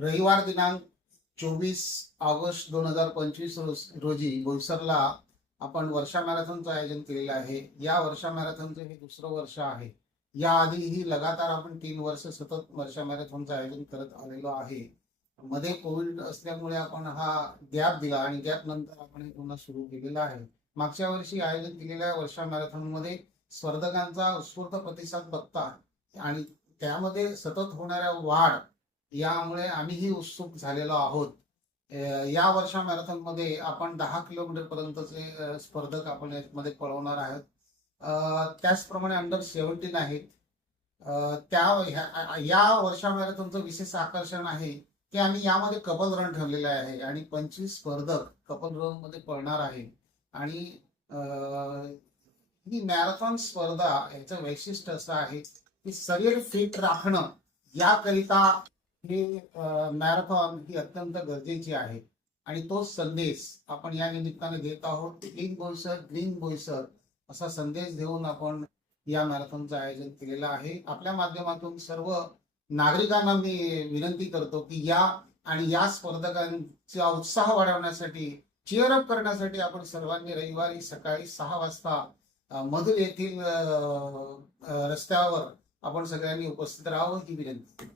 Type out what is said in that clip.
रविवार दिनांक 24 ऑगस्ट 2025 रोजी बोईसरला आपण वर्षा मॅरेथॉनचं आयोजन केलेलं आहे. या वर्षा मॅरेथॉनचं हे दुसरं वर्ष आहे. याआधीही लगातार आपण 3 वर्ष सतत वर्षा मॅरेथॉनचं आयोजन करत आलेलो आहे. मध्ये कोविड असल्यामुळे आपण हा गॅप दिला आणि गॅप नंतर आपण हे पुन्हा सुरू केलेलं आहे. मागच्या वर्षी आयोजित केलेल्या वर्षा मॅरेथॉनमध्ये स्पर्धकांचा उत्स्फूर्त प्रतिसाद बघता आणि त्यामध्ये सतत होणाऱ्या वाढ यामुळे आम्हीही उत्सुक झालेलो आहोत. या वर्षा मॅरेथॉनमध्ये आपण 10 किलोमीटर पर्यंतचे स्पर्धक आपण यामध्ये पळवणार आहोत. त्याचप्रमाणे अंडर 17 आहेत. या वर्षा मॅरेथॉनचं विशेष आकर्षण आहे की आम्ही यामध्ये कपल रन ठेवलेले आहे आणि 25 स्पर्धक कपल रन मध्ये पळणार आहे. आणि ही मॅरेथॉन स्पर्धा याचं वैशिष्ट्य असं आहे की शरीर फिट राखणं याकरिता हे मॅरेथॉन ही अत्यंत गरजेची आहे आणि तोच संदेश आपण या निमित्ताने देत आहोत. क्लीन बोईसर ग्रीन बोईसर असा संदेश देऊन आपण या मॅरेथॉनचं आयोजन केलेलं आहे. आपल्या माध्यमातून सर्व नागरिकांना मी विनंती करतो की या स्पर्धकांचा उत्साह वाढवण्यासाठी चिअर अप करण्यासाठी आपण सर्वांनी रविवारी सकाळी 6 वाजता मधुर येथील रस्त्यावर आपण सगळ्यांनी उपस्थित राहावं ही विनंती.